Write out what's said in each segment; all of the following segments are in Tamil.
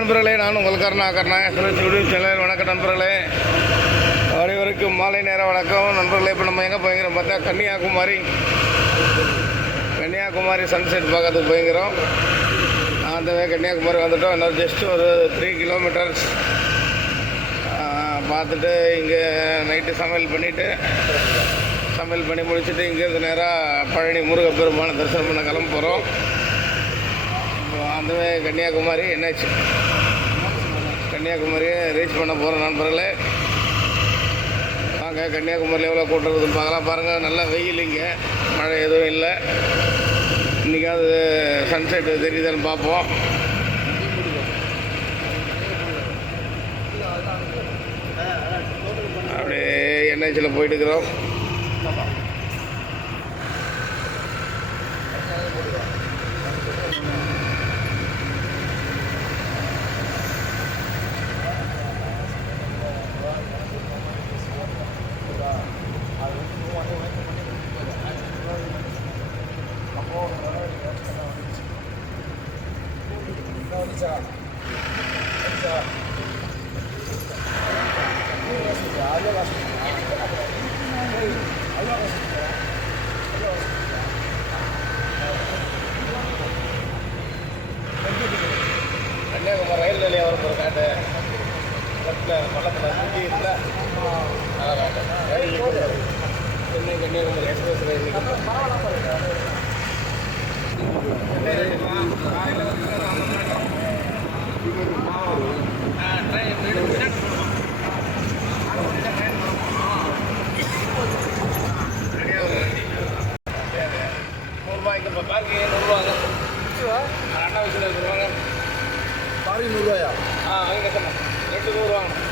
நண்பர்களே நான் உங்கள் கருணா கருணா சுழற்சி யூடியூப் சேனல் வணக்கம் நண்பர்களே. அனைவருக்கும் மாலை நேர வணக்கம். நண்பர்களே இப்போ நம்ம எங்கே போய்க்கிறோம் பார்த்தா கன்னியாகுமரி. கன்னியாகுமரி சன்செட் பார்க்கறதுக்கு போயிருக்கிறோம் அந்த கன்னியாகுமரி வந்துட்டோம். இன்னொரு ஜஸ்ட் ஒரு த்ரீ கிலோமீட்டர்ஸ் பார்த்துட்டு இங்கே நைட்டு சமையல் பண்ணிவிட்டு சமையல் பண்ணி முடிச்சுட்டு இங்கேருந்து நேராக பழனி முருகப்பெருமான தரிசனம் பண்ண கிளம்ப போகிறோம் அந்த கன்னியாகுமரி என்னாச்சு? கன்னியாகுமரியை ரீச் பண்ண போகிற நண்பர்களே. வாங்க கன்னியாகுமரியில் எவ்வளோ கூட்டம் இருக்குதுன்னு பார்க்கலாம். பாருங்கள் நல்லா வெயில் இங்கே. மழை எதுவும் இல்லை. இன்றைக்காவது சன்செட் தெரியுதான்னு பார்ப்போம். அப்படியே என்ஹெச்சில் போயிட்டு கன்னியாகுமரி ரயில் நிலையம் வரும் ஒரு காட்டு பக்கத்தில் பள்ளத்தில் சுற்றி இல்லை அதான் காட்டு ரயில் நிக்குது. சென்னை கன்னியாகுமரி எக்ஸ்பிரஸ் ரயில் நிக்குது. நூறுரூவா இங்கே இப்போ பார்க்கிங் நூறுரூவாங்க அண்ணா வயசில் இருக்கிறவங்க பாரி நூறுரூவாயா ஆ வாங்க சொன்னேன் ரெண்டு நூறு வாங்கணும்.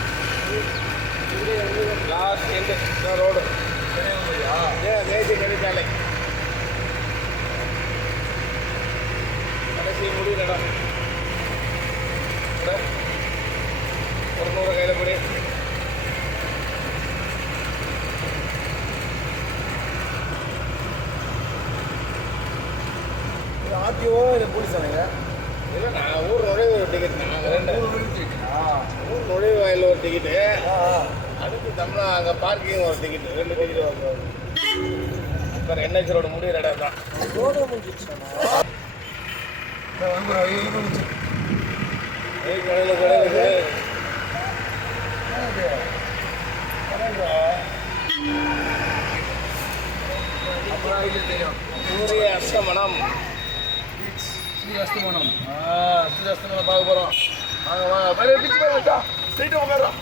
லாஸ்ட் எண்டு ரோடு ஏ தேசிய நெடுஞ்சாலை கடைசி முடிவு இடம் இடம். ஒரு நூறு கையில் படி இது ஆர்டிஓ இல்லை போலீஸ் தானேங்க இல்லை நான் ஊர் நுழைவு ஒரு டிக்கெட் நாங்கள் ரெண்டு ஊர் நுழைவு வாயில் ஒரு டிக்கெட்டு அதுக்கு தமிழா அங்கே பார்க்கிங் ஒரு டிக்கெட் ரெண்டு டிக்கெட் வாங்குவாங்க இப்போ என்ஹெச் ரோடு முடிகிற இடம் தான் ஏய், கடையில கடையில அப்புறம் தெரியும். சூரிய அஸ்தமனம். ஸ்ரீ ஆ சூரிய அஸ்தமனம் பார்க்க போகிறோம் வாங்க வாங்க. பையன் பிச்சு போய் வச்சா ஸ்ட்ரைட்டாக உட்காரோம்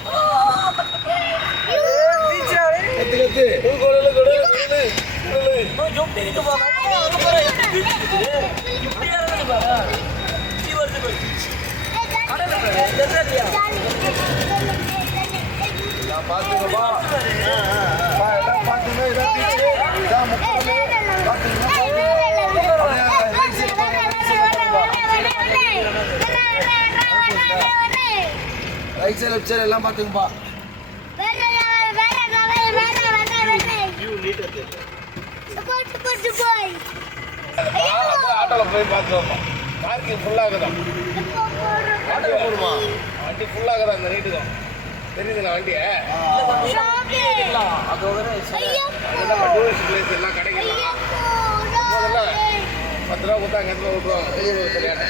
கத்து கத்து. கொடு கொடு கொடு நான் பார்த்துங்கப்பா பா, எல்லாம் பார்த்துங்க இதான் beach right side left side எல்லாம் பார்த்துங்கப்பா ஆட்டோவில் போய் பார்த்து வைப்போம் பார்க்கிங் ஃபுல்லாகுதான் வண்டி போடுமா? வண்டி ஃபுல்லாகுதான் அந்த நீட்டுக்கும் தெரியுதுண்ணா வண்டியை? அதெல்லாம் டூரிஸ்ட் பிளேஸ் எல்லாம் கிடைக்கலாம் பத்து ரூபா கொடுத்தா அங்கே எத்தனை விட்டுருவாங்க. ஊர் சரியான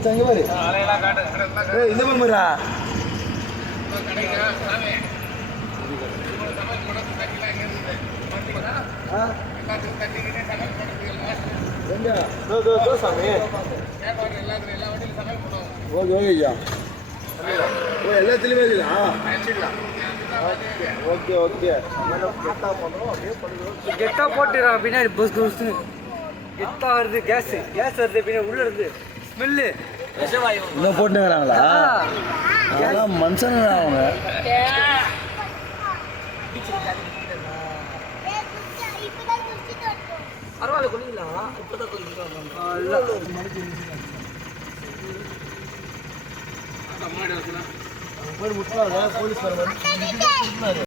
ஆ பாரு. இந்த மாதிரி கிடைங்க இருக்குதா ஓகே ஓகே கெத்தா போட்டுறான் பின்னாடி பஸ் பஸ் கெத்தா வருது கேஸ் கேஸ் வருது பின்னாடி உள்ள இருந்து ஸ்மெல்லு இன்னும் போட்டுக்கிறாங்களா? அதெல்லாம் மனுஷன் அவங்க. பரவாயில்ல குளிக்கலாம் இப்பதான் குளிக்கலாம் ముట్టుకోవాలి పోలీసు వాళ్ళు